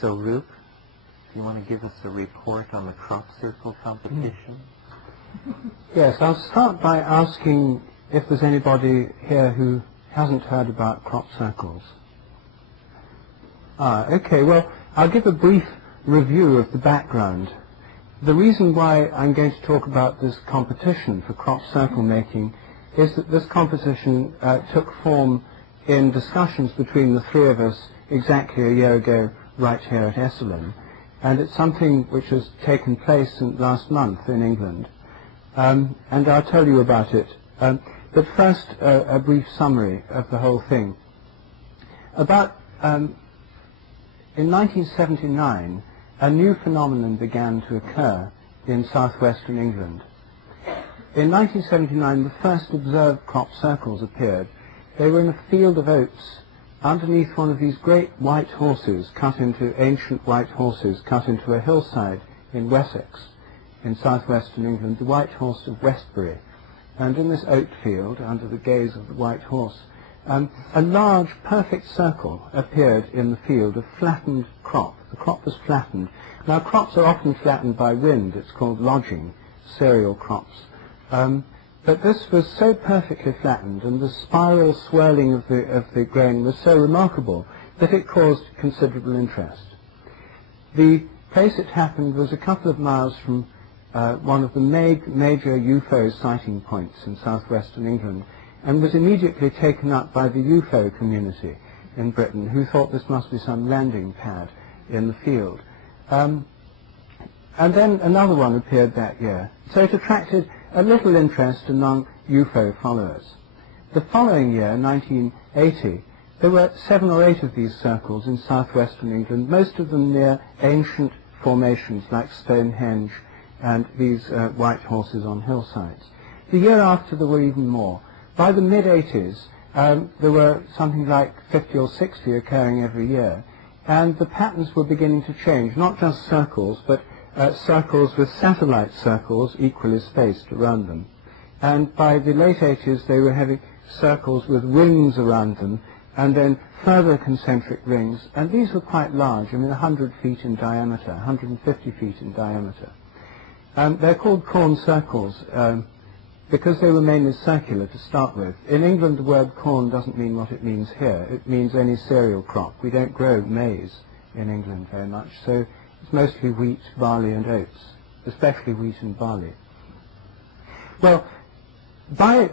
So, Roop, you want to give us a report on the crop circle competition? Yes, I'll start by asking if there's anybody here who hasn't heard about crop circles. Okay, well, I'll give a brief review of the background. The reason why I'm going to talk about this competition for crop circle making is that this competition took form in discussions between the three of us exactly a year ago right here at Esalen. And it's something which has taken place last month in England. And I'll tell you about it. But first, a brief summary of the whole thing. In 1979, a new phenomenon began to occur in southwestern England. In 1979, the first observed crop circles appeared. They were in a field of oats underneath one of these great white horses, ancient white horses cut into a hillside in Wessex, in southwestern England, the White Horse of Westbury. And in this oat field, under the gaze of the white horse, a large, perfect circle appeared in the field of flattened crop. The crop was flattened. Now, crops are often flattened by wind. It's called lodging, cereal crops. But this was so perfectly flattened, and the spiral swirling of the grain was so remarkable that it caused considerable interest. The place it happened was a couple of miles from one of the major UFO sighting points in southwestern England, and was immediately taken up by the UFO community in Britain, who thought this must be some landing pad in the field. And then another one appeared that year. So it attracted a little interest among UFO followers. The following year, 1980, there were 7 or 8 of these circles in southwestern England, most of them near ancient formations like Stonehenge and these white horses on hillsides. The year after, there were even more. By the mid-80s, there were something like 50 or 60 occurring every year, and the patterns were beginning to change, not just circles, but circles with satellite circles equally spaced around them. And by the late 80s, they were having circles with rings around them, and then further concentric rings, and these were quite large, 100 feet in diameter, 150 feet in diameter. They're called corn circles because they were mainly circular to start with. In England, the word corn doesn't mean what it means here. It means any cereal crop. We don't grow maize in England very much, so it's mostly wheat, barley, and oats, especially wheat and barley. Well, as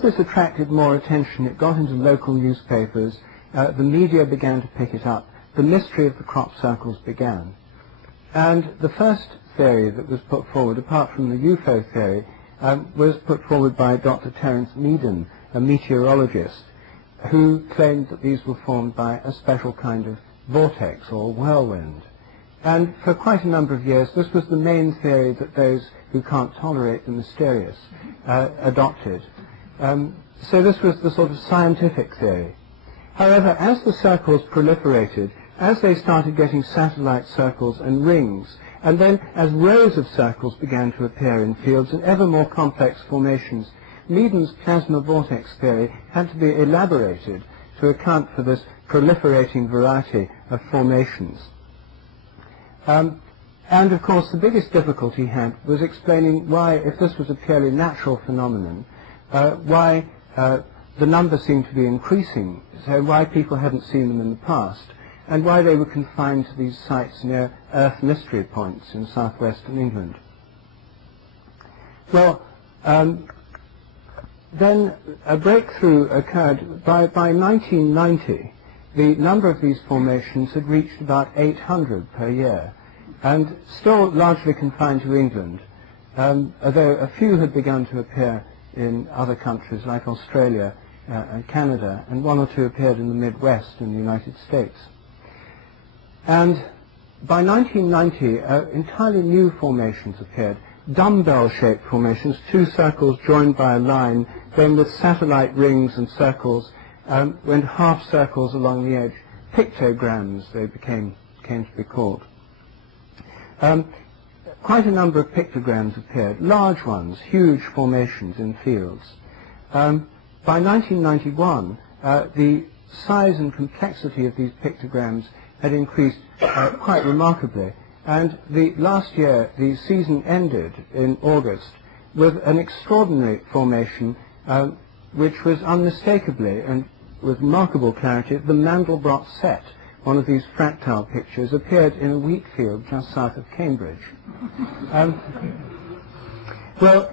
this attracted more attention, it got into local newspapers. The media began to pick it up. The mystery of the crop circles began. And the first theory that was put forward, apart from the UFO theory, was put forward by Dr. Terence Meaden, a meteorologist, who claimed that these were formed by a special kind of vortex or whirlwind. And for quite a number of years, this was the main theory that those who can't tolerate the mysterious adopted. So this was the sort of scientific theory. However, as the circles proliferated, as they started getting satellite circles and rings, and then as rows of circles began to appear in fields and ever more complex formations, Meaden's plasma vortex theory had to be elaborated to account for this proliferating variety of formations. And of course, the biggest difficulty he had was explaining why, if this was a purely natural phenomenon, why the number seemed to be increasing, so why people hadn't seen them in the past, and why they were confined to these sites near Earth mystery points in southwestern England. Well, then a breakthrough occurred. By 1990, the number of these formations had reached about 800 per year, and still largely confined to England, although a few had begun to appear in other countries like Australia and Canada, and 1 or 2 appeared in the Midwest in the United States. And by 1990, entirely new formations appeared, dumbbell-shaped formations, 2 circles joined by a line, then with satellite rings and circles, and half circles along the edge, pictograms they came to be called. Quite a number of pictograms appeared, large ones, huge formations in fields. By 1991, the size and complexity of these pictograms had increased quite remarkably. And last year, the season ended in August with an extraordinary formation, which was unmistakably and with remarkable clarity the Mandelbrot set. One of these fractal pictures appeared in a wheat field just south of Cambridge. Well,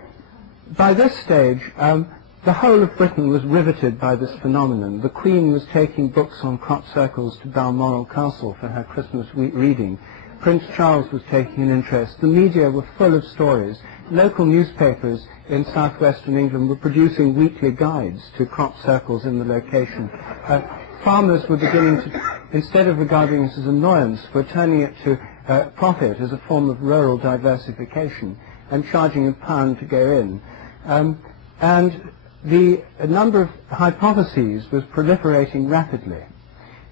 by this stage, the whole of Britain was riveted by this phenomenon. The Queen was taking books on crop circles to Balmoral Castle for her Christmas reading. Prince Charles was taking an interest. The media were full of stories. Local newspapers in southwestern England were producing weekly guides to crop circles in the location. Farmers were beginning to, instead of regarding this as annoyance, were turning it to profit as a form of rural diversification and charging £1 to go in. And the number of hypotheses was proliferating rapidly.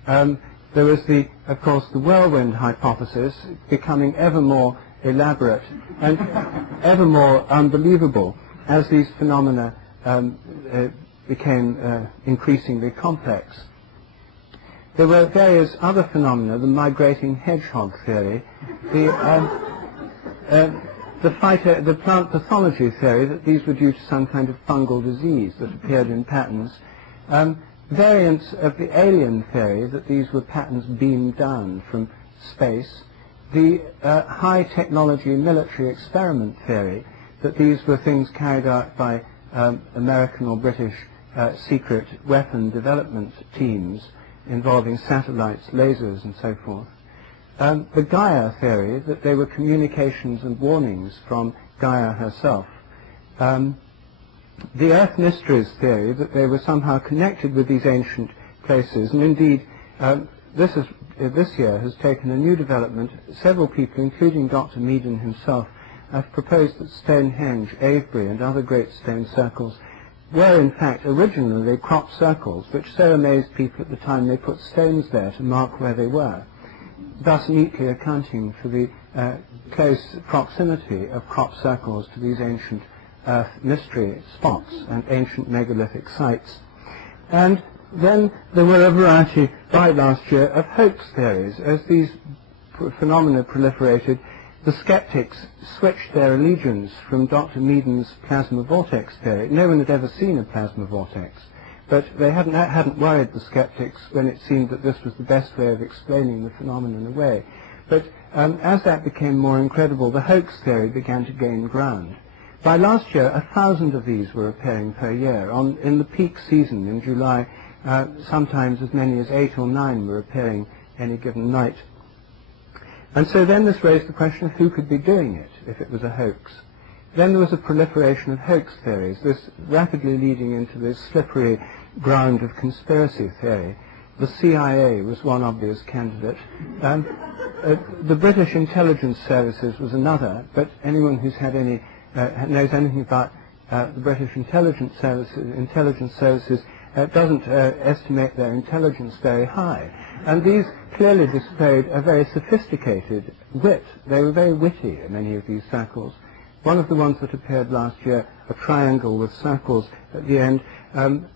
There was, of course, the whirlwind hypothesis becoming ever more elaborate and ever more unbelievable as these phenomena became increasingly complex. There were various other phenomena, the migrating hedgehog theory, the plant pathology theory, that these were due to some kind of fungal disease that appeared in patterns, variants of the alien theory, that these were patterns beamed down from space, the high technology military experiment theory, that these were things carried out by American or British secret weapon development teams involving satellites, lasers and so forth. The Gaia theory, that they were communications and warnings from Gaia herself. The Earth Mysteries theory, that they were somehow connected with these ancient places, and indeed this year has taken a new development. Several people, including Dr. Meaden himself, have proposed that Stonehenge, Avebury and other great stone circles were in fact originally crop circles, which so amazed people at the time they put stones there to mark where they were, thus neatly accounting for the close proximity of crop circles to these ancient Earth mystery spots and ancient megalithic sites. And then there were a variety, by last year, of hoax theories. As these phenomena proliferated, the skeptics switched their allegiance from Dr. Meaden's plasma vortex theory. No one had ever seen a plasma vortex, but they hadn't worried the skeptics when it seemed that this was the best way of explaining the phenomenon away. But as that became more incredible, the hoax theory began to gain ground. By last year, 1,000 of these were appearing per year. In the peak season in July, sometimes as many as 8 or 9 were appearing any given night. And so then this raised the question of who could be doing it if it was a hoax. Then there was a proliferation of hoax theories, this rapidly leading into this slippery ground of conspiracy theory. The CIA was one obvious candidate. The British intelligence services was another, but anyone who's had any knows anything about the British intelligence services doesn't estimate their intelligence very high. And these clearly displayed a very sophisticated wit. They were very witty, many of these circles. One of the ones that appeared last year, a triangle with circles at the end,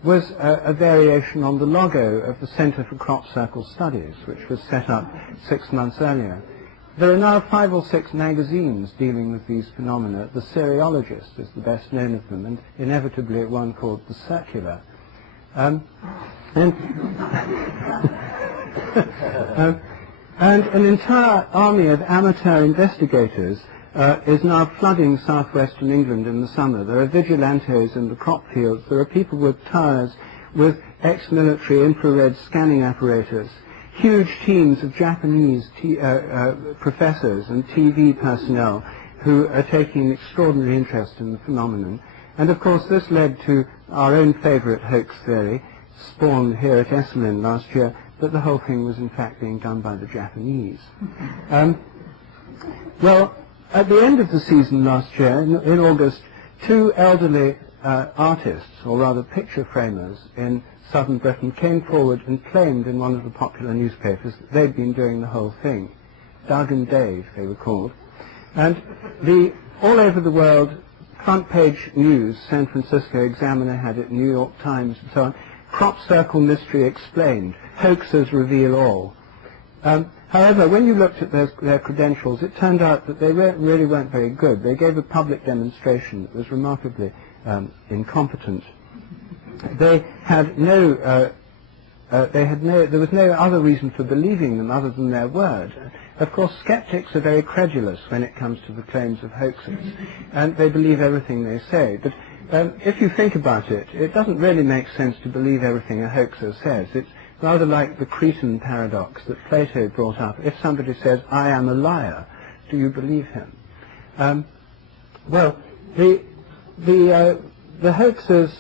was a variation on the logo of the Centre for Crop Circle Studies, which was set up 6 months earlier. There are now 5 or 6 magazines dealing with these phenomena. The Seriologist is the best known of them, and inevitably one called The Circular. And an entire army of amateur investigators is now flooding southwestern England in the summer. There are vigilantes in the crop fields. There are people with towers with ex-military infrared scanning apparatus. Huge teams of Japanese professors and TV personnel who are taking an extraordinary interest in the phenomenon. And of course this led to our own favourite hoax theory, spawned here at Esalen last year, that the whole thing was in fact being done by the Japanese. Well, at the end of the season last year, in August, 2 elderly artists, or rather picture framers in southern Britain, came forward and claimed in one of the popular newspapers that they'd been doing the whole thing. Doug and Dave, they were called. And all over the world, front page news, San Francisco Examiner had it, New York Times and so on, crop circle mystery explained, hoaxers reveal all. However, when you looked at their credentials, it turned out that they really weren't very good. They gave a public demonstration that was remarkably incompetent. They had there was no other reason for believing them other than their word. Of course, skeptics are very credulous when it comes to the claims of hoaxers, and they believe everything they say. But if you think about it, it doesn't really make sense to believe everything a hoaxer says. It's rather like the Cretan paradox that Plato brought up. If somebody says, "I am a liar," do you believe him? Well, the hoaxers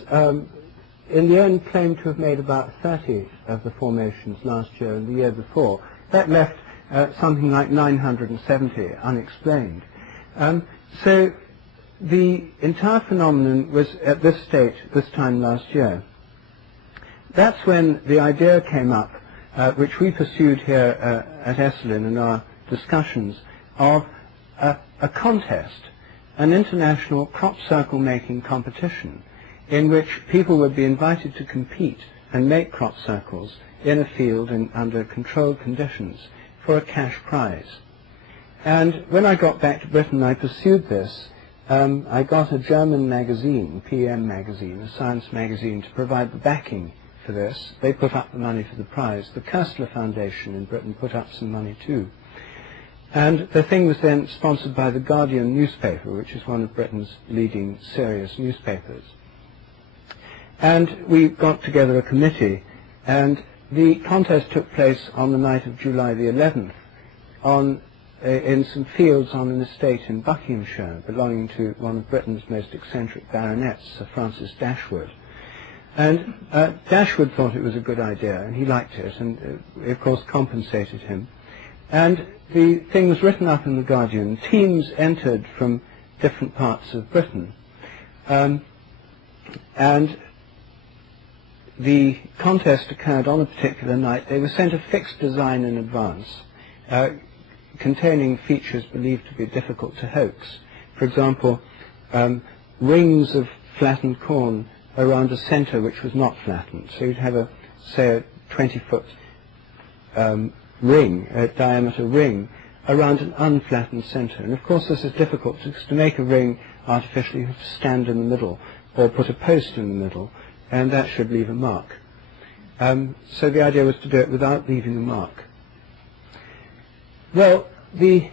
in the end claimed to have made about 30 of the formations last year and the year before. That left something like 970 unexplained. So the entire phenomenon was at this state this time last year. That's when the idea came up, which we pursued here at Esalen in our discussions, of a contest, an international crop circle making competition, in which people would be invited to compete and make crop circles in a field under controlled conditions for a cash prize. And when I got back to Britain, I pursued this. I got a German magazine, PM magazine, a science magazine, to provide the backing for this. They put up the money for the prize. The Koestler Foundation in Britain put up some money too. And the thing was then sponsored by the Guardian newspaper, which is one of Britain's leading serious newspapers. And we got together a committee, and the contest took place on the night of July the 11th in some fields on an estate in Buckinghamshire belonging to one of Britain's most eccentric baronets, Sir Francis Dashwood. And Dashwood thought it was a good idea, and he liked it, and of course compensated him. And the thing was written up in the Guardian. Teams entered from different parts of Britain. And the contest occurred on a particular night. They were sent a fixed design in advance, containing features believed to be difficult to hoax. For example, rings of flattened corn around a centre which was not flattened. So you'd have say a 20-foot ring, a diameter ring, around an unflattened centre. And of course this is difficult, because to make a ring artificially you have to stand in the middle or put a post in the middle, and that should leave a mark. So the idea was to do it without leaving a mark. Well, the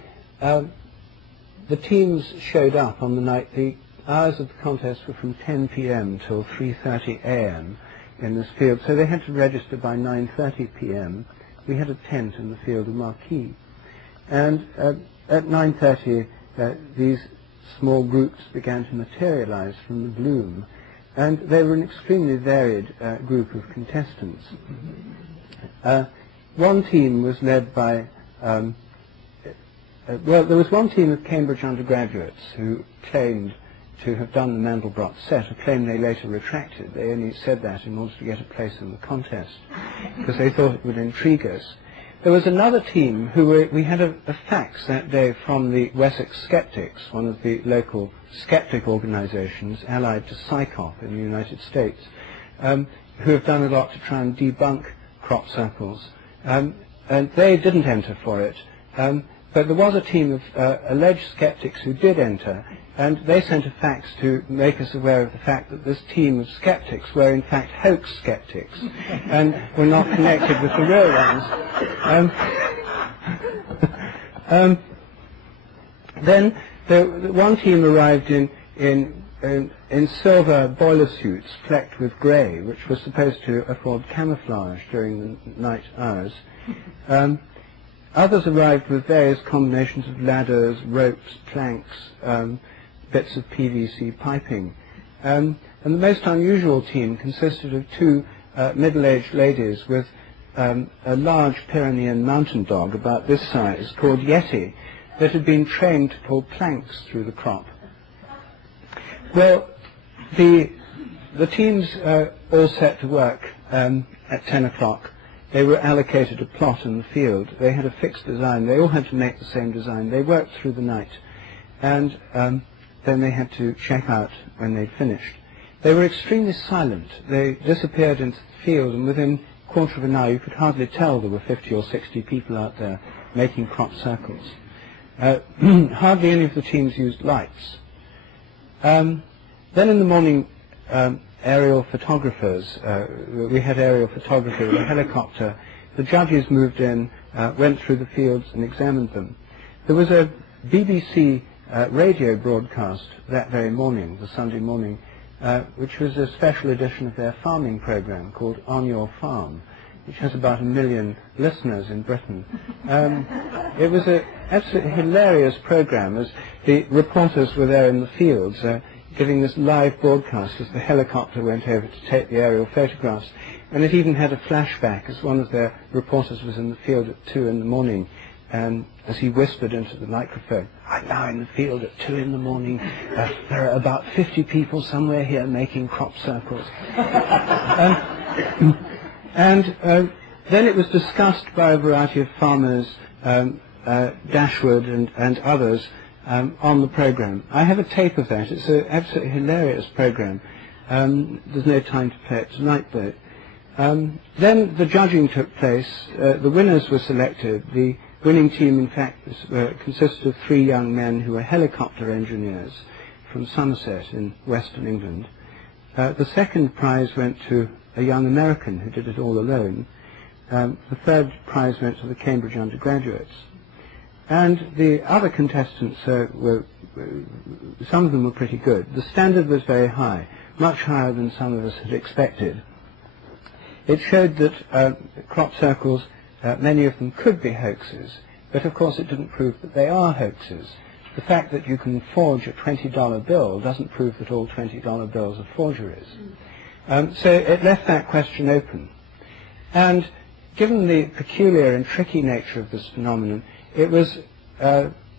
teams showed up on the night. The hours of the contest were from 10 p.m. till 3:30 a.m. in this field, so they had to register by 9:30 p.m. We had a tent in the field, a marquee. And at 9:30, these small groups began to materialize from the gloom. And they were an extremely varied group of contestants. One team was led by, well, there was one team of Cambridge undergraduates who claimed to have done the Mandelbrot set, a claim they later retracted. They only said that in order to get a place in the contest, because they thought it would intrigue us. There was another team who we had a fax that day from the Wessex Skeptics, one of the local skeptic organizations allied to PSYCOP in the United States, who have done a lot to try and debunk crop circles. And they didn't enter for it, but there was a team of alleged skeptics who did enter, and they sent a fax to make us aware of the fact that this team of skeptics were in fact hoax skeptics and were not connected with the real ones. Then one team arrived in silver boiler suits flecked with grey, which was supposed to afford camouflage during the night hours. Others arrived with various combinations of ladders, ropes, planks, bits of PVC piping. And the most unusual team consisted of two middle-aged ladies with a large Pyrenean mountain dog about this size called Yeti that had been trained to pull planks through the crop. Well, the teams all set to work at 10 o'clock. They were allocated a plot in the field. They had a fixed design. They all had to make the same design. They worked through the night, and then they had to check out when they'd finished. They were extremely silent. They disappeared into the field, and within a quarter of an hour you could hardly tell there were 50 or 60 people out there making crop circles. Hardly any of the teams used lights. Then in the morning, aerial photographers, we had aerial photography with a helicopter. The judges moved in, went through the fields and examined them. There was a BBC radio broadcast that very morning, the Sunday morning, which was a special edition of their farming program called On Your Farm, which has about 1 million listeners in Britain. It was an absolutely hilarious program as the reporters were there in the fields giving this live broadcast as the helicopter went over to take the aerial photographs. And it even had a flashback as one of their reporters was in the field at 2 in the morning, and as he whispered into the microphone, "I'm now in the field at 2 in the morning. There are about 50 people somewhere here making crop circles." Then it was discussed by a variety of farmers, Dashwood and others, on the program. I have a tape of that. It's an absolutely hilarious program. There's no time to play it tonight, though. Then the judging took place. The winners were selected. The winning team, in fact, consisted of 3 young men who were helicopter engineers from Somerset in Western England. The second prize went to a young American who did it all alone. The third prize went to the Cambridge undergraduates. And the other contestants some of them were pretty good. The standard was very high, much higher than some of us had expected. It showed that crop circles, many of them could be hoaxes, but of course it didn't prove that they are hoaxes. The fact that you can forge a $20 bill doesn't prove that all $20 bills are forgeries. So it left that question open. And given the peculiar and tricky nature of this phenomenon, it was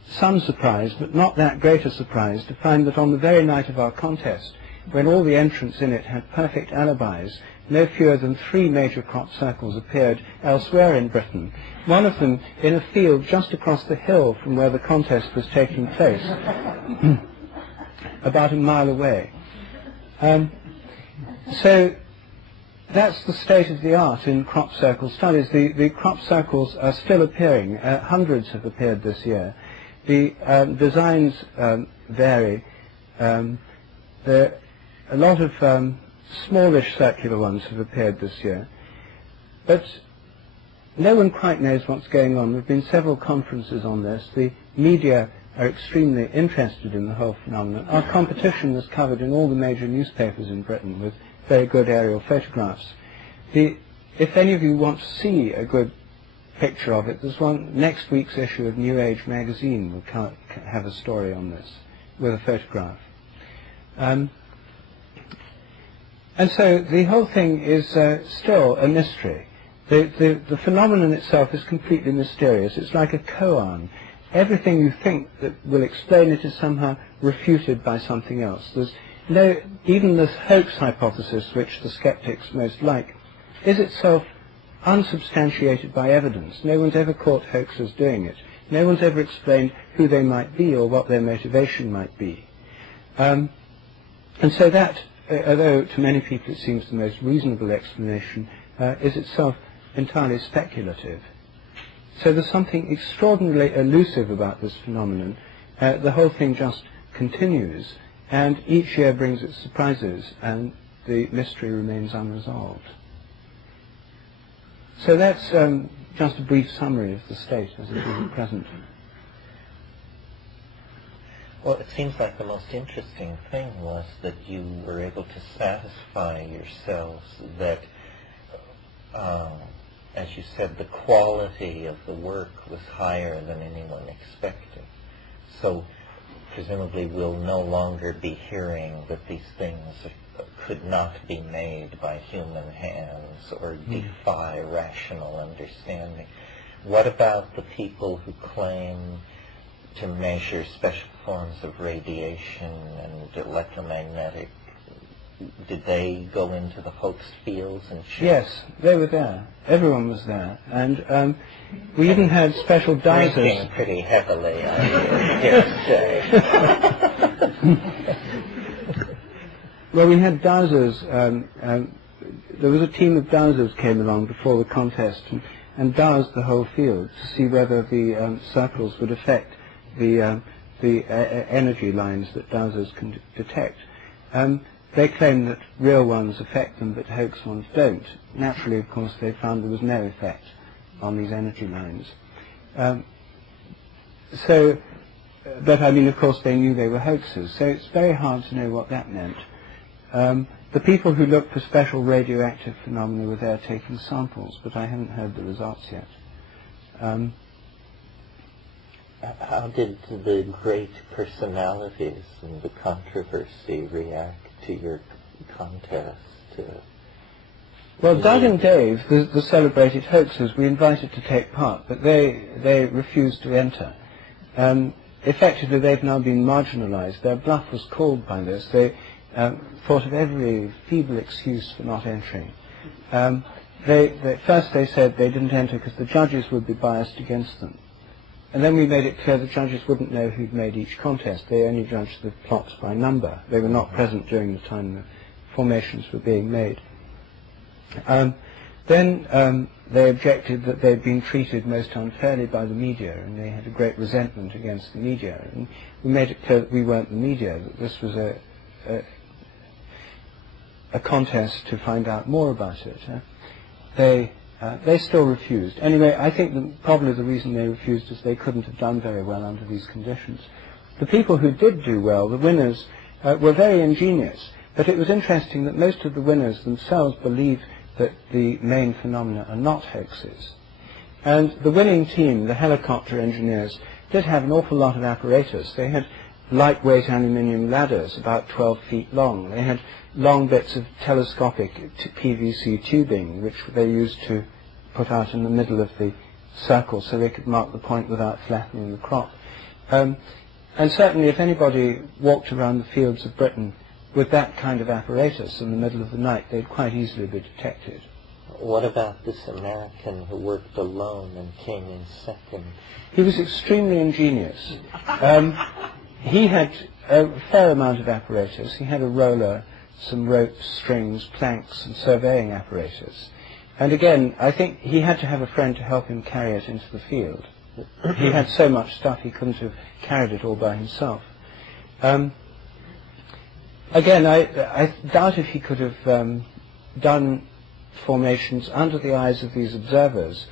some surprise, but not that great a surprise, to find that on the very night of our contest, when all the entrants in it had perfect alibis, no fewer than 3 major crop circles appeared elsewhere in Britain, one of them in a field just across the hill from where the contest was taking place, about 1 mile away. So that's the state of the art in crop circle studies. The crop circles are still appearing. Hundreds have appeared this year. The designs vary. There are a lot of smallish circular ones have appeared this year. But no one quite knows what's going on. There have been several conferences on this. The media are extremely interested in the whole phenomenon. Our competition was covered in all the major newspapers in Britain with very good aerial photographs. If any of you want to see a good picture of it, there's one, next week's issue of New Age magazine will have a story on this with a photograph. And so the whole thing is still a mystery. The phenomenon itself is completely mysterious. It's like a koan. Everything you think that will explain it is somehow refuted by something else. There's no, even this hoax hypothesis, which the skeptics most like, is itself unsubstantiated by evidence. No one's ever caught hoaxers doing it. No one's ever explained who they might be or what their motivation might be. And so that, although to many people it seems the most reasonable explanation, is itself entirely speculative. So there's something extraordinarily elusive about this phenomenon. The whole thing just continues, and each year brings its surprises, and the mystery remains unresolved. So that's just a brief summary of the state as it is at present. Well, it seems like the most interesting thing was that you were able to satisfy yourselves that, as you said, the quality of the work was higher than anyone expected. So presumably we'll no longer be hearing that these things could not be made by human hands or defy rational understanding. What about the people who claim to measure special forms of radiation and electromagnetic? Did they go into the hoax fields and check? Yes, they were there. Everyone was there. And we even had special dowsers. Drinking pretty heavily, I dare say. Well, we had dowsers. There was a team of dowsers came along before the contest, and dowsed the whole field to see whether the circles would affect the energy lines that dowsers can detect. They claim that real ones affect them, but hoax ones don't. Naturally, of course, they found there was no effect on these energy lines. But I mean, of course, they knew they were hoaxes, so it's very hard to know what that meant. The people who looked for special radioactive phenomena were there taking samples, but I haven't heard the results yet. How did the great personalities and the controversy react to your contest? Well, Doug and Dave, the celebrated hoaxers, we invited to take part, but they refused to enter. Effectively, they've now been marginalized. Their bluff was called by this. They thought of every feeble excuse for not entering. First they said they didn't enter because the judges would be biased against them. And then we made it clear the judges wouldn't know who'd made each contest. They only judged the plots by number. They were not present during the time the formations were being made. Then they objected that they'd been treated most unfairly by the media, and they had a great resentment against the media. And we made it clear that we weren't the media, that this was a contest to find out more about it. They still refused. Anyway, I think probably the reason they refused is they couldn't have done very well under these conditions. The people who did do well, the winners, were very ingenious, but it was interesting that most of the winners themselves believed that the main phenomena are not hoaxes. And the winning team, the helicopter engineers, did have an awful lot of apparatus. They had lightweight aluminium ladders, about 12 feet long. They had long bits of telescopic PVC tubing, which they used to put out in the middle of the circle so they could mark the point without flattening the crop. And certainly if anybody walked around the fields of Britain with that kind of apparatus in the middle of the night, they'd quite easily be detected. What about this American who worked alone and came in second? He was extremely ingenious. He had a fair amount of apparatus. He had a roller, some ropes, strings, planks, and surveying apparatus. And again, I think he had to have a friend to help him carry it into the field. He had so much stuff he couldn't have carried it all by himself. Again, I doubt if he could have done formations under the eyes of these observers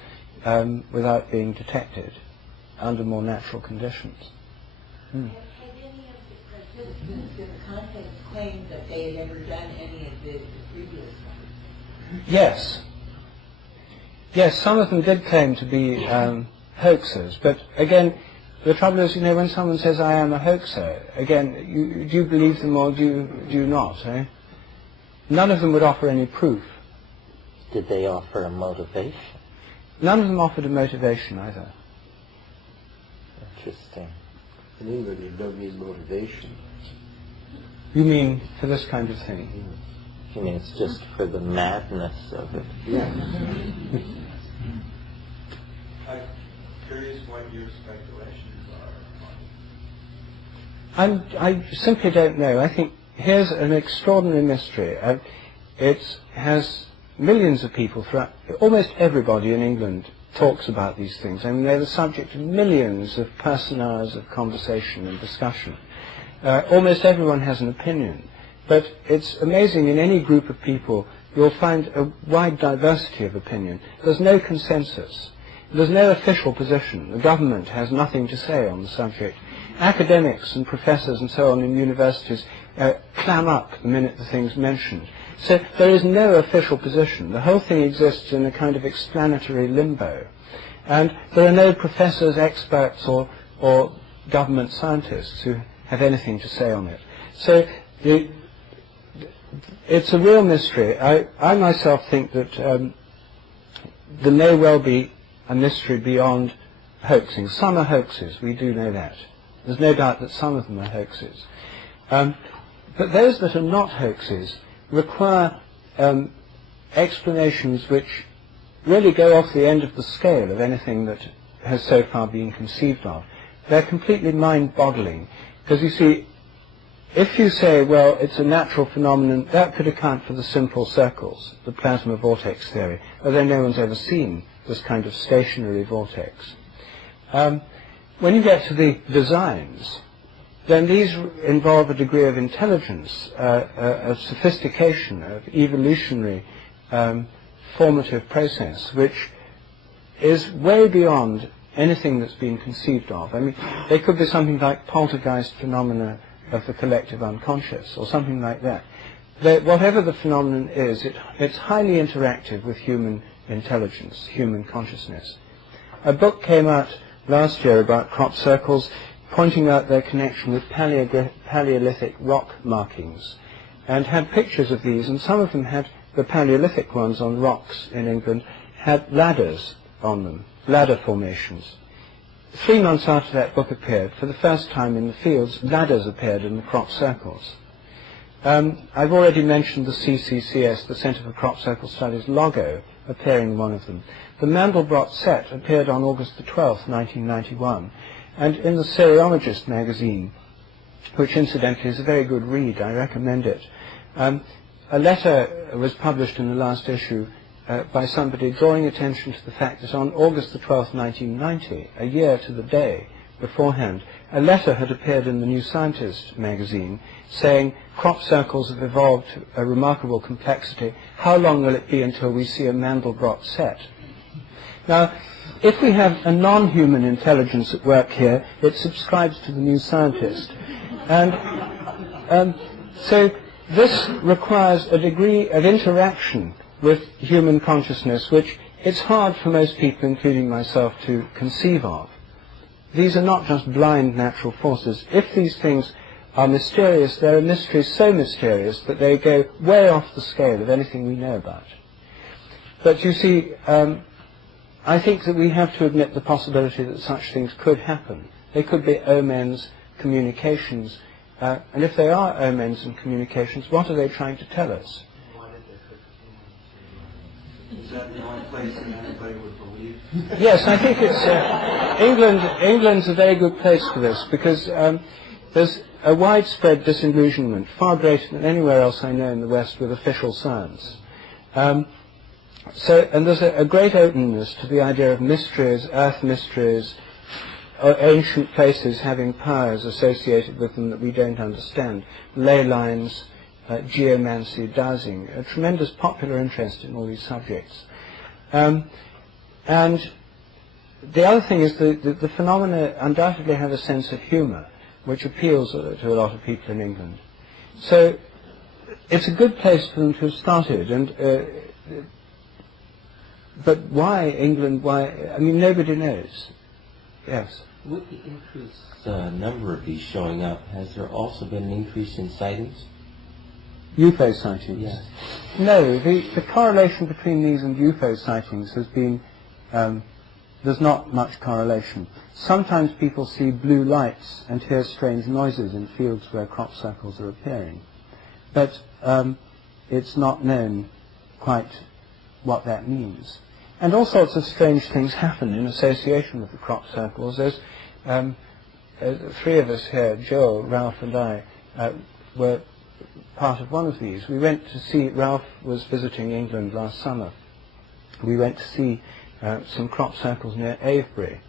without being detected under more natural conditions. Have any of the participants in the contest claimed that they had ever done any of the previous ones? Yes. Yes, some of them did claim to be hoaxers, but again, the trouble is, when someone says, I am a hoaxer, again, do you believe them or do you not, eh? None of them would offer any proof. Did they offer a motivation? None of them offered a motivation either. Interesting. In England, you don't need motivation. You mean for this kind of thing? You mean it's just for the madness of it? Yeah. I'm curious what your speculations are. I simply don't know. I think here's an extraordinary mystery. It has millions of people throughout. Almost everybody in England talks about these things. I mean, they're the subject of millions of person hours of conversation and discussion. Almost everyone has an opinion. But it's amazing, in any group of people, you'll find a wide diversity of opinion. There's no consensus. There's no official position. The government has nothing to say on the subject. Academics and professors and so on in universities clam up the minute the thing's mentioned. So there is no official position. The whole thing exists in a kind of explanatory limbo. And there are no professors, experts, or government scientists who have anything to say on it. So it's a real mystery. I myself think that there may well be a mystery beyond hoaxing. Some are hoaxes, we do know that. There's no doubt that some of them are hoaxes. But those that are not hoaxes require explanations which really go off the end of the scale of anything that has so far been conceived of. They're completely mind-boggling, because you see, if you say, well, it's a natural phenomenon, that could account for the simple circles, the plasma vortex theory, although no one's ever seen this kind of stationary vortex. When you get to the designs, then these involve a degree of intelligence, of sophistication, of evolutionary formative process, which is way beyond anything that's been conceived of. I mean, they could be something like poltergeist phenomena of the collective unconscious, or something like that. Whatever the phenomenon is, it's highly interactive with human intelligence, human consciousness. A book came out last year about crop circles, pointing out their connection with Paleolithic rock markings, and had pictures of these, and some of them had, the Paleolithic ones on rocks in England, had ladders on them, ladder formations. 3 months after that book appeared, for the first time in the fields, ladders appeared in the crop circles. I've already mentioned the CCCS, the Centre for Crop Circle Studies logo, appearing in one of them. The Mandelbrot set appeared on August the 12th, 1991, and in the Cereologist magazine, which incidentally is a very good read, I recommend it. A letter was published in the last issue by somebody drawing attention to the fact that on August the 12th, 1990, a year to the day beforehand, a letter had appeared in the New Scientist magazine saying, crop circles have evolved to a remarkable complexity. How long will it be until we see a Mandelbrot set? Now, if we have a non-human intelligence at work here, it subscribes to the New Scientist. And so this requires a degree of interaction with human consciousness, which it's hard for most people, including myself, to conceive of. These are not just blind natural forces. If these things are mysterious, there are mysteries so mysterious that they go way off the scale of anything we know about. But you see, I think that we have to admit the possibility that such things could happen. They could be omens, communications, and if they are omens and communications, what are they trying to tell us? Is that the only place that anybody would believe? Yes, I think it's England's a very good place for this, because there's a widespread disillusionment, far greater than anywhere else I know in the West, with official science. And there's a great openness to the idea of mysteries, earth mysteries, ancient places having powers associated with them that we don't understand, ley lines, geomancy, dowsing, a tremendous popular interest in all these subjects. And the other thing is the phenomena undoubtedly have a sense of humour, which appeals to a lot of people in England. So it's a good place for them to have started. And but why England? Why? I mean, nobody knows. Yes. With the increased number of these showing up, has there also been an increase in sightings? UFO sightings? Yes. No, the correlation between these and UFO sightings has been, there's not much correlation. Sometimes people see blue lights and hear strange noises in fields where crop circles are appearing. But it's not known quite what that means. And all sorts of strange things happen in association with the crop circles. There's 3 of us here, Joel, Ralph and I, were part of one of these. We went to see, Ralph was visiting England last summer. We went to see some crop circles near Avebury.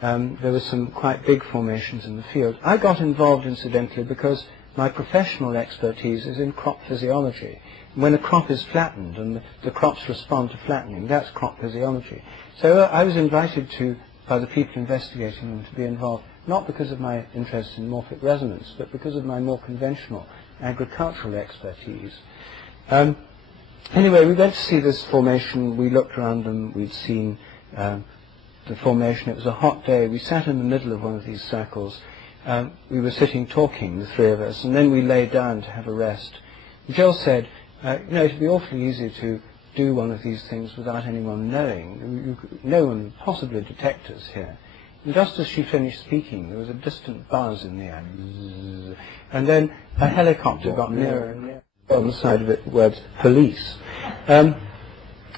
There were some quite big formations in the field. I got involved, incidentally, because my professional expertise is in crop physiology. When a crop is flattened and the crops respond to flattening, that's crop physiology. So I was invited by the people investigating them to be involved, not because of my interest in morphic resonance, but because of my more conventional agricultural expertise. Anyway, we went to see this formation. We looked around them. We'd seen the formation. It was a hot day. We sat in the middle of one of these circles. We were sitting talking, the 3 of us, and then we lay down to have a rest. Jill said, it'd be awfully easy to do one of these things without anyone knowing. No one would possibly detect us here. And just as she finished speaking, there was a distant buzz in the air. And then a helicopter got nearer and nearer. On the side of it, the words, police. And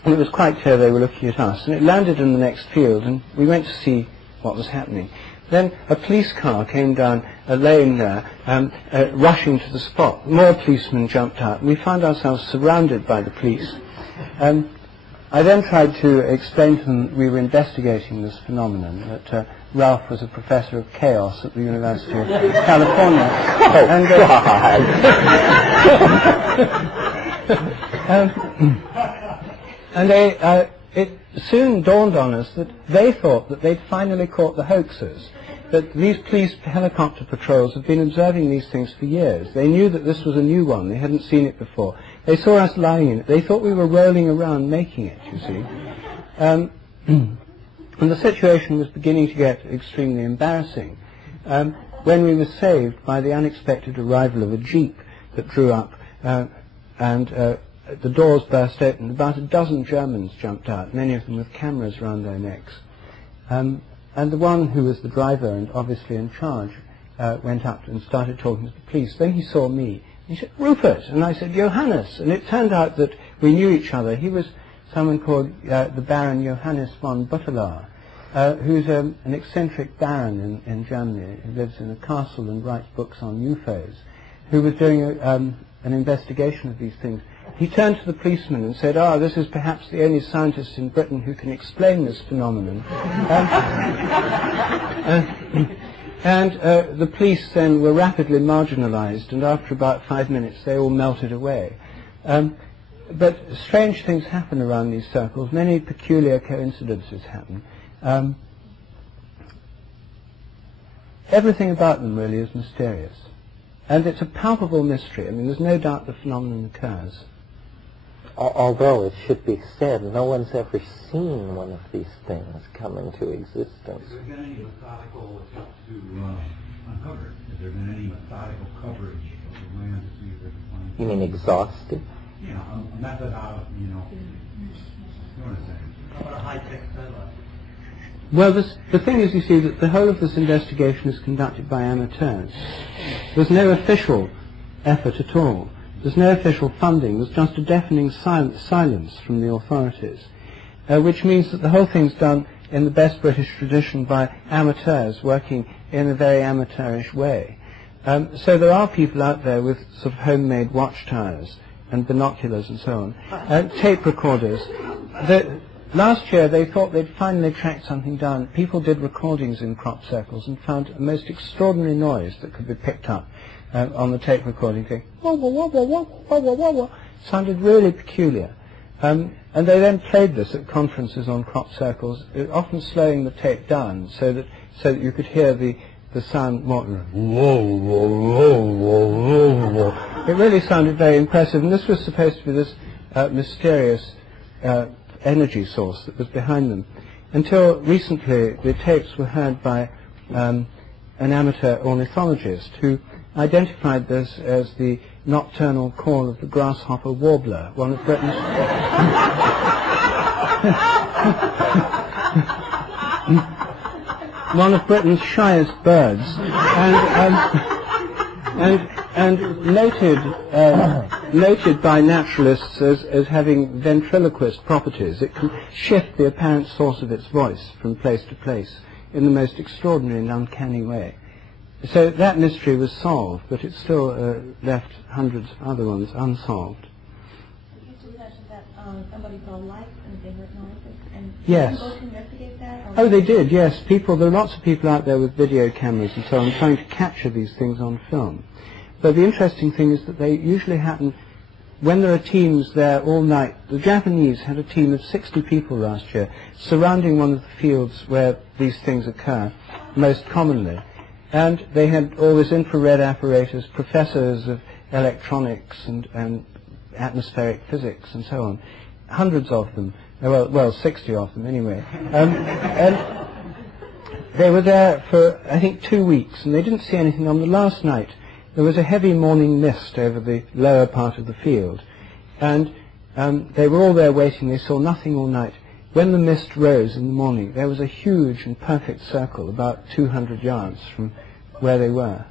it was quite clear they were looking at us. And it landed in the next field, and we went to see what was happening. Then a police car came down a lane there, rushing to the spot. More policemen jumped out, and we found ourselves surrounded by the police. I then tried to explain to them that we were investigating this phenomenon, that Ralph was a professor of chaos at the University of California. And it soon dawned on us that they thought that they'd finally caught the hoaxers, that these police helicopter patrols had been observing these things for years. They knew that this was a new one. They hadn't seen it before. They saw us lying in it. They thought we were rolling around making it, you see. And the situation was beginning to get extremely embarrassing when we were saved by the unexpected arrival of a jeep that drew up, and the doors burst open. About a dozen Germans jumped out, many of them with cameras around their necks. And the one who was the driver and obviously in charge went up and started talking to the police. Then he saw me. He said, "Rupert," and I said, "Johannes." And it turned out that we knew each other. He was someone called the Baron Johannes von Buttelaar, who's an eccentric baron in Germany, who lives in a castle and writes books on UFOs, who was doing an investigation of these things. He turned to the policeman and said, "This is perhaps the only scientist in Britain who can explain this phenomenon." And the police then were rapidly marginalized, and after about 5 minutes they all melted away. But strange things happen around these circles. Many peculiar coincidences happen. Everything about them really is mysterious. And it's a palpable mystery. I mean, there's no doubt the phenomenon occurs. Although it should be said, no one's ever seen one of these things come into existence. Has there been any methodical attempt to uncover it? Has there been any methodical coverage of the land to see if they can find it? You mean exhaustive? Yeah, a method out, you know what I'm saying. How about a high-tech satellite? Well, the thing is, you see, that the whole of this investigation is conducted by amateurs. There's no official effort at all. There's no official funding. There's just a deafening silence from the authorities, which means that the whole thing's done in the best British tradition by amateurs working in a very amateurish way. So there are people out there with sort of homemade watchtowers and binoculars and so on, tape recorders. Last year they thought they'd finally tracked something down. People did recordings in crop circles and found a most extraordinary noise that could be picked up on the tape recording thing. Wah, wah, wah, wah, wah, wah, wah, wah, wah. Sounded really peculiar. And they then played this at conferences on crop circles, often slowing the tape down so that you could hear the sound more. It really sounded very impressive, and this was supposed to be this mysterious energy source that was behind them. Until recently, the tapes were heard by an amateur ornithologist who identified this as the nocturnal call of the grasshopper warbler, one of Britain's one of Britain's shyest birds, and noted by naturalists as having ventriloquist properties. It can shift the apparent source of its voice from place to place in the most extraordinary and uncanny way. So that mystery was solved, but it still left hundreds of other ones unsolved. You used to mention that somebody saw lights and they heard noises, and yes. did you go to investigate that? Oh, they did, yes. There are lots of people out there with video cameras and so on trying to capture these things on film. But the interesting thing is that they usually happen when there are teams there all night. The Japanese had a team of 60 people last year surrounding one of the fields where these things occur most commonly. And they had all this infrared apparatus, professors of electronics and atmospheric physics and so on, hundreds of them, well 60 of them anyway. And they were there for, I think, 2 weeks, and they didn't see anything. On the last night, there was a heavy morning mist over the lower part of the field, and they were all there waiting. They saw nothing all night. When the mist rose in the morning, there was a huge and perfect circle about 200 yards from where they were.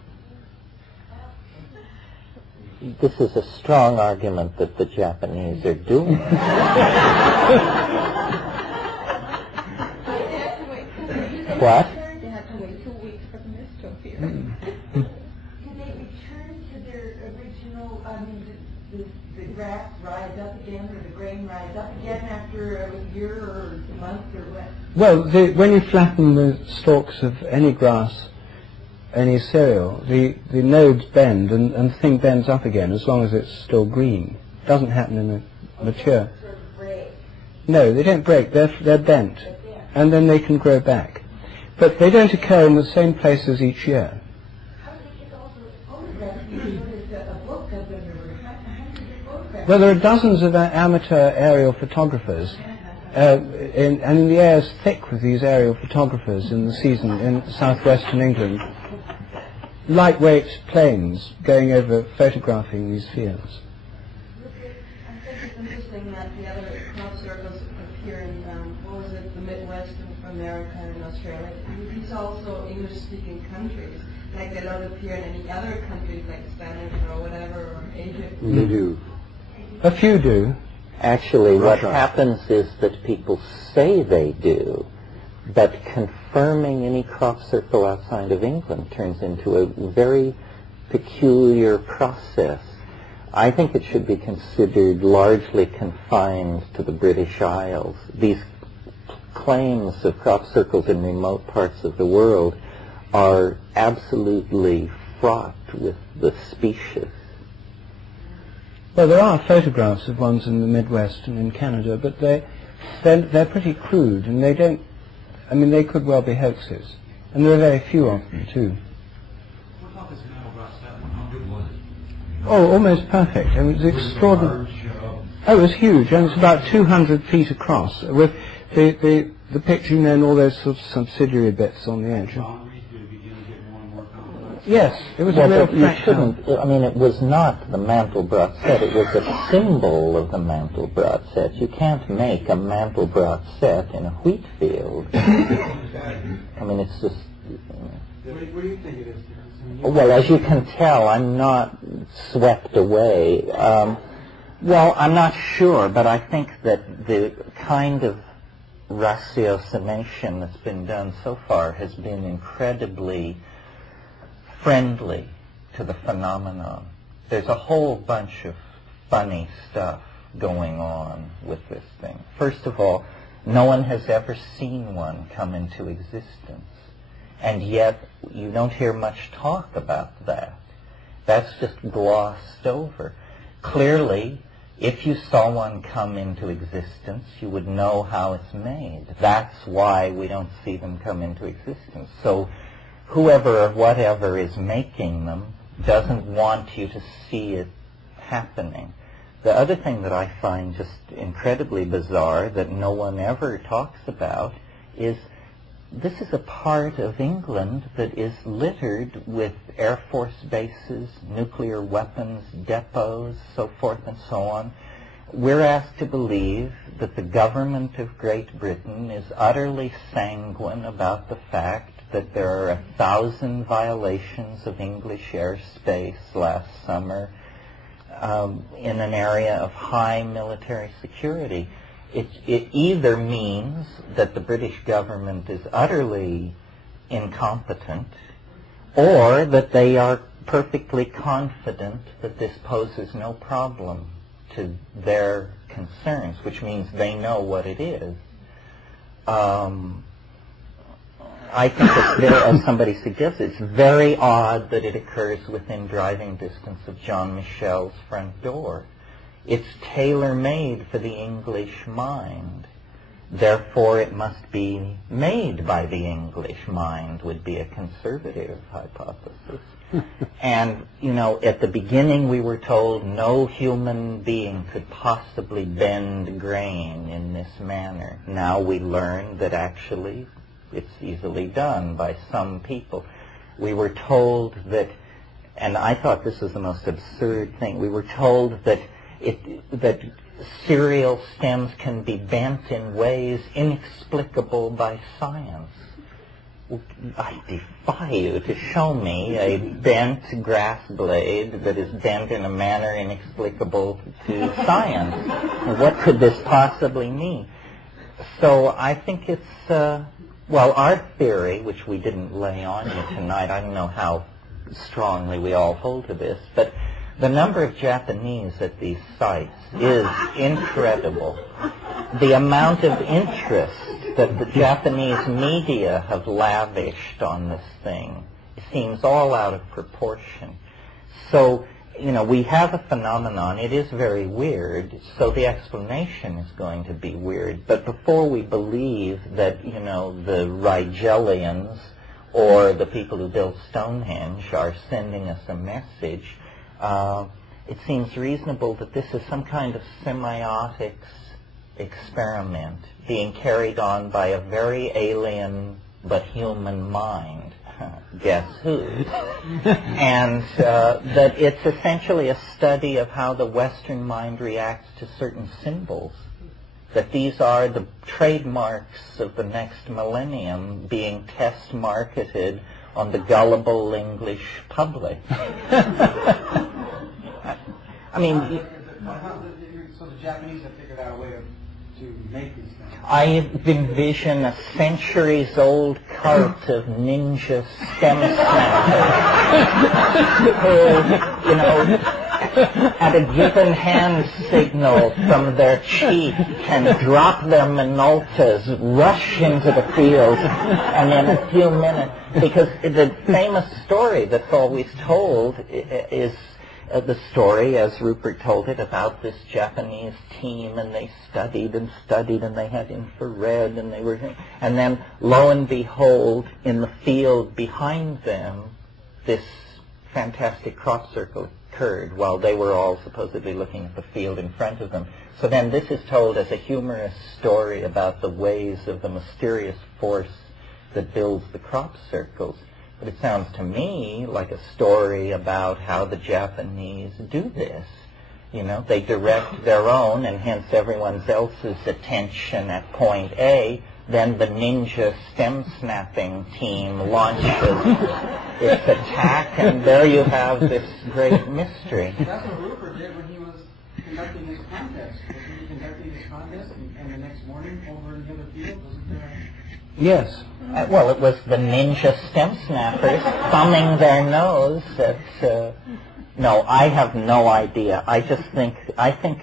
This is a strong argument that the Japanese are doing. What? They had to wait 2 weeks for the mist to appear. Can they return to their original, the the grass rise up again, or the grain rise up again after a year or a month or what? Well, when you flatten the stalks of any grass, any cereal, the nodes bend and the thing bends up again as long as it's still green. It doesn't happen in a mature. Sort of break. No, they don't break. They're bent, and then they can grow back. But they don't occur in the same places each year. How do they get all the photographs? You notice a book of them, or how do you get photographs? Well, there are dozens of amateur aerial photographers, and the air is thick with these aerial photographers in the season in southwestern England. Lightweight planes going over photographing these fields. I think it's interesting that the other crop circles appear in, what was it, the Midwest of America and Australia. These are also English-speaking countries. Like they don't appear in any other countries like Spanish or whatever, or Egypt. They do. A few do. Actually, what Russia. happens is that people say they do, but confirming any crop circle outside of England turns into a very peculiar process. I think it should be considered largely confined to the British Isles. These claims of crop circles in remote parts of the world are absolutely fraught with the specious. Well, there are photographs of ones in the Midwest and in Canada, but they're pretty crude, and they don't. I mean, they could well be hoaxes, and there are very few of them too. What about this metal brass set one? How good was it? Oh, almost perfect. I mean, it was extraordinary. Large, Oh, it was huge, and it's about 200 feet across, with the picture and then all those sort of subsidiary bits on the edge. boundaries, did it begin to get more and more complex? Yes, it was Well, a real but you fractal. shouldn't. I mean, it was not the Mandelbrot set. It was a symbol of the Mandelbrot set. You can't make a Mandelbrot set in a wheat field. I mean, it's just. What do you think it is? Well, as you can tell, I'm not swept away. Well, I'm not sure, but I think that the kind of ratiocination that's been done so far has been incredibly friendly to the phenomenon. There's a whole bunch of funny stuff going on with this thing. First of all, no one has ever seen one come into existence, and yet you don't hear much talk about that. That's just glossed over. Clearly, if you saw one come into existence, you would know how it's made. That's why we don't see them come into existence. So whoever or whatever is making them doesn't want you to see it happening. The other thing that I find just incredibly bizarre that no one ever talks about is this is a part of England that is littered with Air Force bases, nuclear weapons depots, so forth and so on. We're asked to believe that the government of Great Britain is utterly sanguine about the fact that there are 1,000 violations of English airspace last summer in an area of high military security. It either means that the British government is utterly incompetent, or that they are perfectly confident that this poses no problem to their concerns, which means they know what it is. I think it's very, as somebody suggests, it's very odd that it occurs within driving distance of John Michel's front door. It's tailor-made for the English mind. Therefore, it must be made by the English mind, would be a conservative hypothesis. And, you know, at the beginning we were told no human being could possibly bend grain in this manner. Now we learn that actually it's easily done by some people. We were told that, and I thought this was the most absurd thing, we were told that that cereal stems can be bent in ways inexplicable by science. I defy you to show me a bent grass blade that is bent in a manner inexplicable to science. What could this possibly mean? So I think it's, well, our theory, which we didn't lay on you tonight, I don't know how strongly we all hold to this, but The number of Japanese at these sites is incredible. The amount of interest that the Japanese media have lavished on this thing seems all out of proportion. So, we have a phenomenon. It is very weird, so the explanation is going to be weird. But before we believe that, the Rigelians or the people who built Stonehenge are sending us a message, it seems reasonable that this is some kind of semiotics experiment being carried on by a very alien but human mind. Guess who? And that it's essentially a study of how the Western mind reacts to certain symbols. That these are the trademarks of the next millennium being test marketed on the gullible English public. I mean, so the Japanese have figured out a way to make these things. I envision a centuries-old cult of ninja stem snappers who, at a given hand signal from their chief, can drop their minoltas, rush into the field, and in a few minutes, because the famous story that's always told is the story, as Rupert told it, about this Japanese team, and they studied, and they had infrared, and and then, lo and behold, in the field behind them, this fantastic crop circle occurred while they were all supposedly looking at the field in front of them. So then this is told as a humorous story about the ways of the mysterious force that builds the crop circles. But it sounds to me like a story about how the Japanese do this. They direct their own and hence everyone else's attention at point A. Then the ninja stem snapping team launches its attack, and there you have this great mystery. That's what Rupert did when he was conducting his contest. Wasn't he conducting his contest and the next morning over in the other field? Wasn't there? Yes. Well, it was the ninja stem snappers thumbing their nose at... no, I have no idea. I think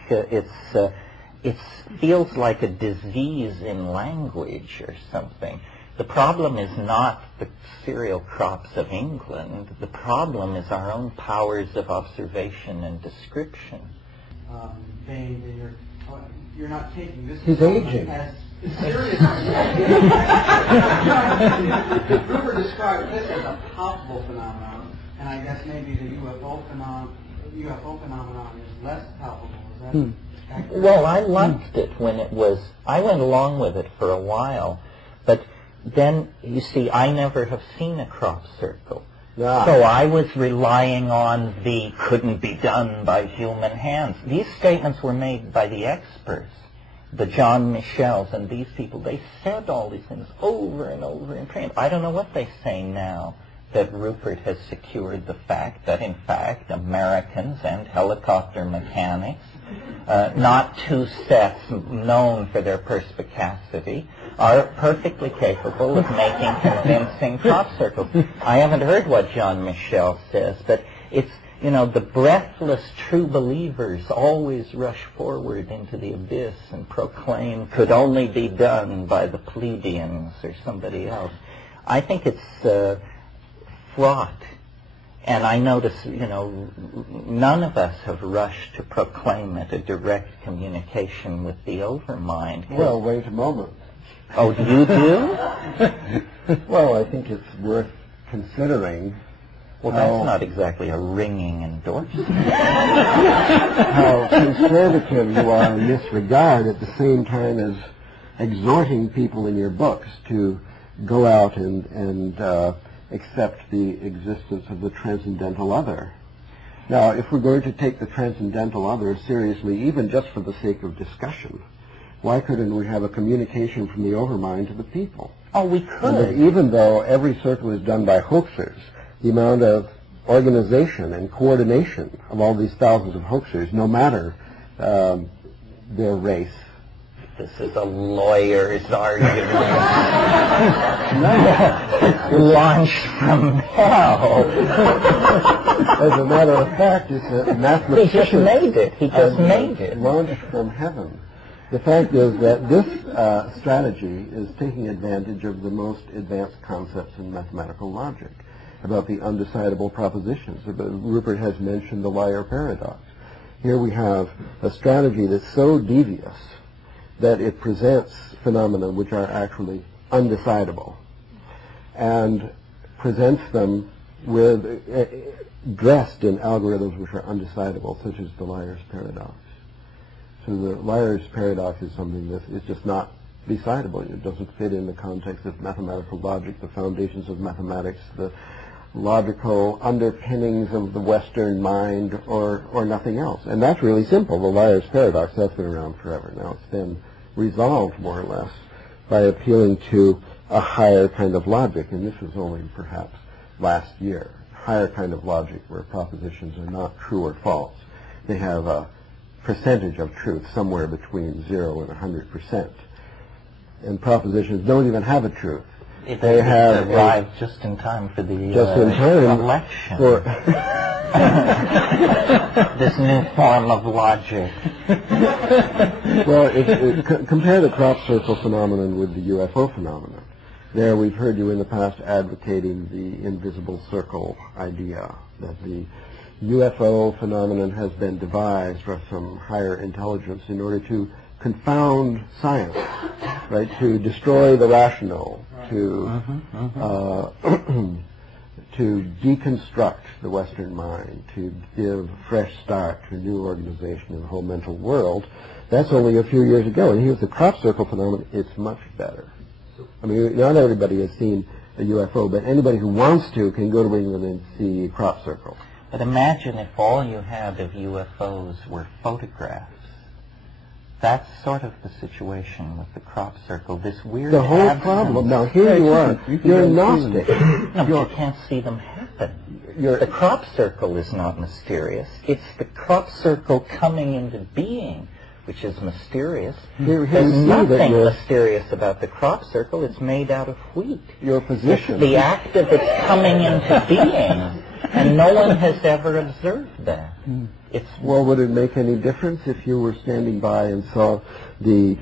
it feels like a disease in language or something. The problem is not the cereal crops of England. The problem is our own powers of observation and description. You're not taking this... He's aging. As serious. Rupert described this as a palpable phenomenon, and I guess maybe the UFO phenomenon is less palpable. Is that accurate? Well, I liked it when it was... I went along with it for a while, but then, you see, I never have seen a crop circle. Ah. So I was relying on the couldn't be done by human hands. These statements were made by the experts, the John Michels and these people. They said all these things over and over in print. I don't know what they say now that Rupert has secured the fact that, in fact, Americans and helicopter mechanics, not two sets known for their perspicacity, are perfectly capable of making convincing crop circles. I haven't heard what John Michel says, but it's, the breathless true believers always rush forward into the abyss and proclaim could only be done by the plebeians or somebody else. I think it's fraught. And I notice, none of us have rushed to proclaim it a direct communication with the overmind. Well, wait a moment. Oh, you do? Well, I think it's worth considering. Well, that's not exactly a ringing endorsement. How conservative you are in this regard at the same time as exhorting people in your books to go out and accept the existence of the transcendental other. Now, if we're going to take the transcendental other seriously, even just for the sake of discussion, why couldn't we have a communication from the overmind to the people? Oh, we could. And even though every circle is done by hoaxers, the amount of organization and coordination of all these thousands of hoaxers, no matter their race. This is a lawyer's argument. Launched from hell. As a matter of fact, it's a mathematician. He just made it. He just made it. Launched from heaven. The fact is that this strategy is taking advantage of the most advanced concepts in mathematical logic about the undecidable propositions. Rupert has mentioned the liar paradox. Here we have a strategy that's so devious that it presents phenomena which are actually undecidable and presents them with dressed in algorithms which are undecidable, such as the liar's paradox. So the liar's paradox is something that is just not decidable. It doesn't fit in the context of mathematical logic, the foundations of mathematics, the logical underpinnings of the Western mind, or nothing else. And that's really simple. The liar's paradox, that's been around forever. Now it's been resolved more or less by appealing to a higher kind of logic, and this was only perhaps last year. Higher kind of logic where propositions are not true or false. They have a percentage of truth somewhere between 0 and 100%. And propositions don't even have a truth. They have arrived just in time for the election. For this new form of logic. Well, compare the crop circle phenomenon with the UFO phenomenon. There we've heard you in the past advocating the invisible circle idea, that the UFO phenomenon has been devised from some higher intelligence in order to confound science, right? To destroy the rational, to to deconstruct the Western mind, to give a fresh start to a new organization in the whole mental world. That's only a few years ago. And here's the crop circle phenomenon. It's much better. I mean, not everybody has seen a UFO, but anybody who wants to can go to England and see crop circle. But imagine if all you had of UFOs were photographs. That's sort of the situation with the crop circle. This weird The whole problem. Now, here you are. You're Gnostic. No, you can't see them happen. The crop circle is not mysterious. It's the crop circle coming into being which is mysterious. There's nothing mysterious about the crop circle. It's made out of wheat. Your position. The act of its coming into being, and no one has ever observed that. Well, would it make any difference if you were standing by and saw the,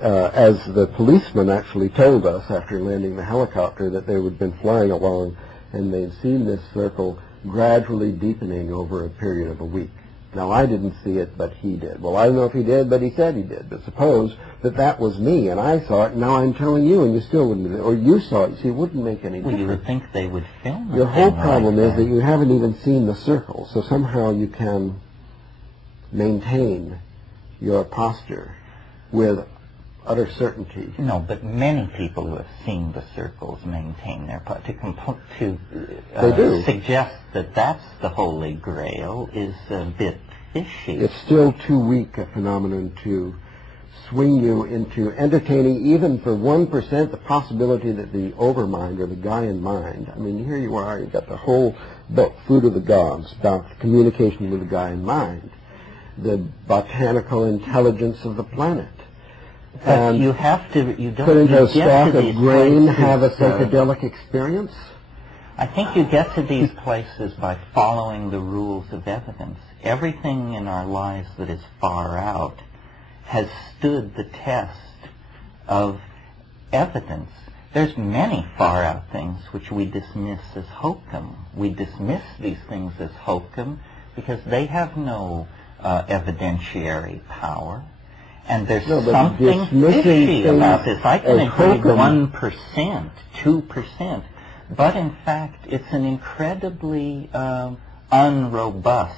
as the policeman actually told us after landing the helicopter, that they had been flying along and they'd seen this circle gradually deepening over a period of a week. Now, I didn't see it, but he did. Well, I don't know if he did, but he said he did. But suppose that that was me, and I saw it, and now I'm telling you, and you still wouldn't do it. Or you saw it. See, it wouldn't make any difference. Well, you would think they would film it. Your whole problem is that you haven't even seen the circle, so somehow you can maintain your posture with utter certainty. No, but many people who have seen the circles maintain their posture. To suggest that that's the Holy Grail is a bit fishy. It's still too weak a phenomenon to swing you into entertaining even for 1% the possibility that the overmind or the Gaian mind, I mean, here you are, you've got the whole book, Food of the Gods, about communication with the Gaian mind, the botanical intelligence of the planet. But you have to, you don't couldn't a get stalk to of these grain places, have a psychedelic experience? I think you get to these places by following the rules of evidence. Everything in our lives that is far out has stood the test of evidence. There's many far out things which we dismiss as hokum. We dismiss these things as hokum because they have no evidentiary power. And there's something fishy about this. I can agree 1%, 2%, but in fact it's an incredibly unrobust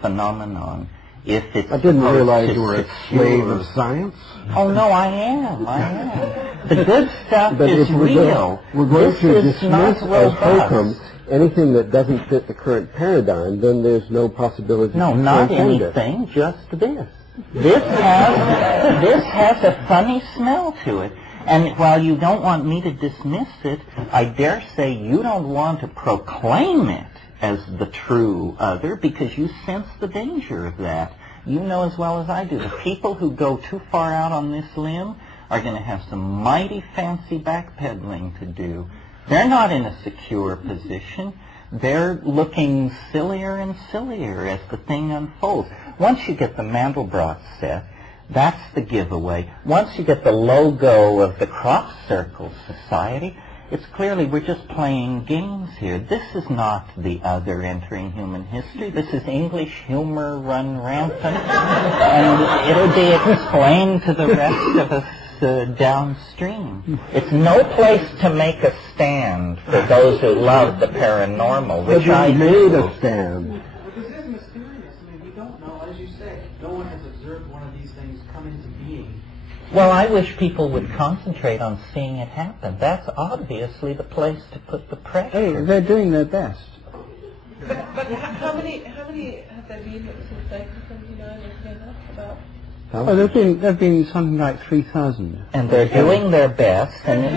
phenomenon. If it's I didn't realize you were a slave of science. Oh no, I am. The good stuff is real. We're going to dismiss as hokum anything that doesn't fit the current paradigm, then there's no possibility. No, not anything, just this. This has a funny smell to it. And while you don't want me to dismiss it, I dare say you don't want to proclaim it as the true other because you sense the danger of that. You know as well as I do. The people who go too far out on this limb are going to have some mighty fancy backpedaling to do. They're not in a secure position. they're looking sillier and sillier as the thing unfolds. Once you get the Mandelbrot set, that's the giveaway. Once you get the logo of the Crop Circle Society, it's clearly we're just playing games here. This is not the other entering human history. This is English humor run rampant, and it'll be explained to the rest of us downstream. It's no place to make a stand for those who love the paranormal, which I made a stand. But this is mysterious. I mean, we don't know, as you say, no one has observed one of these things come into being. Well, I wish people would concentrate on seeing it happen. That's obviously the place to put the pressure. Hey, they're doing their best. But how many have there been since 1979 about? Oh, there've been something like 3,000. And they're doing their best and to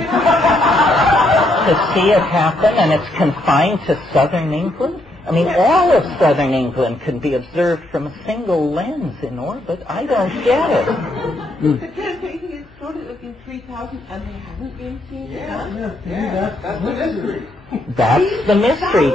see it happen, and it's confined to southern England. I mean, all of southern England can be observed from a single lens in orbit. I don't get it. But then it's sort of looking 3,000 and they haven't been seen. That's the mystery. That's the mystery.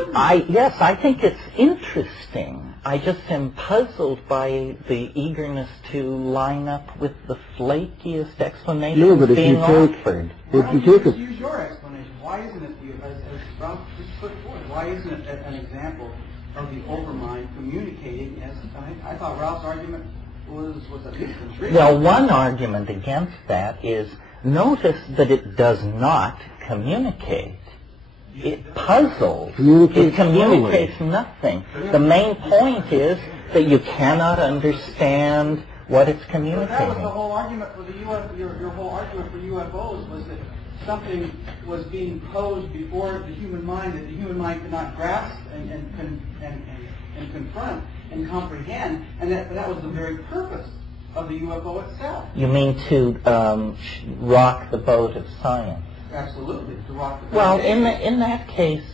Yes, I think it's interesting. I just am puzzled by the eagerness to line up with the flakiest explanations being offered. Let's use your explanation. Why isn't it, as Ralph just put forward, why isn't it an example of the overmind communicating as, I thought Ralph's argument was at least intriguing. Well, one argument against that is notice that it does not communicate. It puzzles. It communicates nothing. The main point is that you cannot understand what it's communicating. That was the whole argument for the your whole argument for UFOs was that something was being posed before the human mind that the human mind could not grasp and confront and comprehend, and that was the very purpose of the UFO itself. You mean to rock the boat of science? Absolutely, to rock the boat. Well, in that case,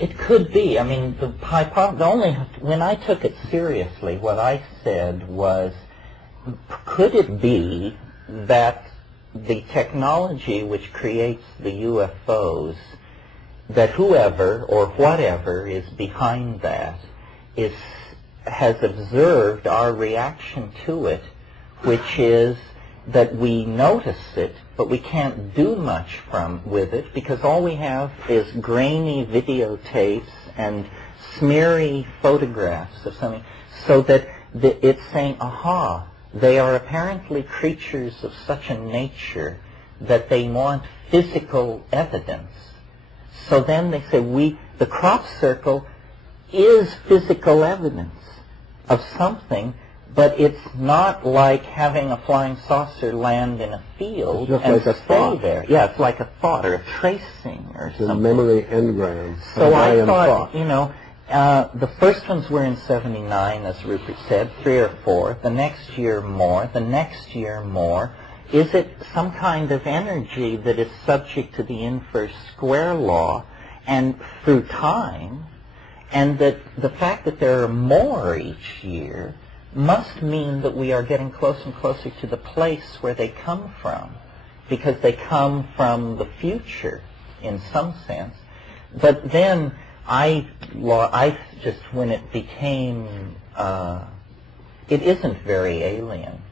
it could be. I mean, when I took it seriously, what I said was, could it be that the technology which creates the UFOs, that whoever or whatever is behind that has observed our reaction to it, which is that we notice it, but we can't do much with it because all we have is grainy videotapes and smeary photographs of something, so that it's saying, aha, they are apparently creatures of such a nature that they want physical evidence. So then they say, the crop circle is physical evidence of something, but it's not like having a flying saucer land in a field and stay there. Yeah, it's like a thought or a tracing or something. It's a memory engram. So I thought, the first ones were in 79, as Rupert said, 3 or 4. The next year more. The next year more. Is it some kind of energy that is subject to the inverse square law and through time, and that the fact that there are more each year must mean that we are getting closer and closer to the place where they come from, because they come from the future in some sense. But then I just, when it became, it isn't very alien.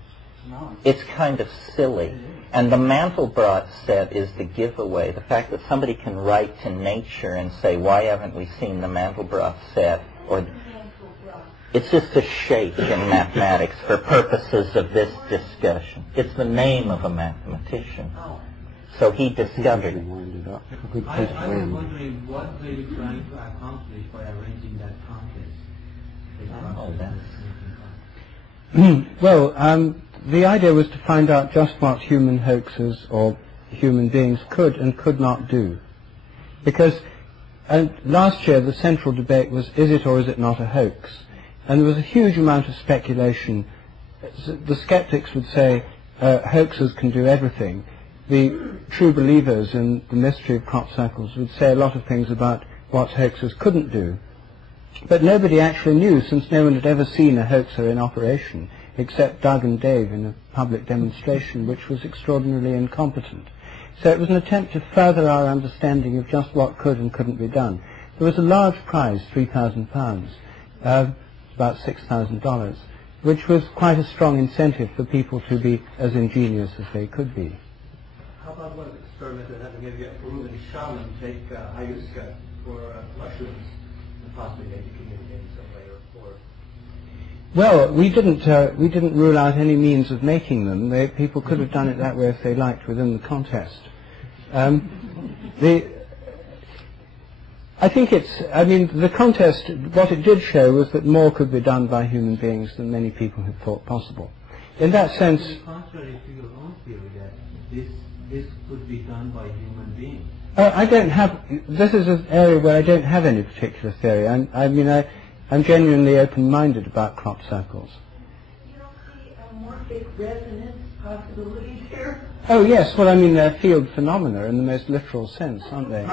No. It's kind of silly. And the Mandelbrot set is the giveaway. The fact that somebody can write to Nature and say, why haven't we seen the Mandelbrot set? Or it's just a shape in mathematics for purposes of this discussion. It's the name of a mathematician. So he discovered it. I was wondering what they were trying to accomplish by arranging that contest. Well, the idea was to find out just what human hoaxes or human beings could and could not do. Because last year the central debate was, is it or is it not a hoax? And there was a huge amount of speculation. The skeptics would say hoaxes can do everything. The true believers in the mystery of crop circles would say a lot of things about what hoaxes couldn't do. But nobody actually knew, since no one had ever seen a hoaxer in operation, except Doug and Dave in a public demonstration, which was extraordinarily incompetent. So it was an attempt to further our understanding of just what could and couldn't be done. There was a large prize, £3,000, about $6,000, which was quite a strong incentive for people to be as ingenious as they could be. How about one experiment that having maybe a Peruvian shaman take ayahuasca for mushrooms and possibly maybe communicate in some way or Well, we didn't rule out any means of making them. People could have done it that way if they liked within the contest. I think the contest, what it did show was that more could be done by human beings than many people had thought possible. In that sense... contrary to your own theory that this could be done by human beings. This is an area where I don't have any particular theory. I'm genuinely open-minded about crop circles. You don't see morphic resonance possibilities here? Oh yes, well they're field phenomena in the most literal sense, aren't they?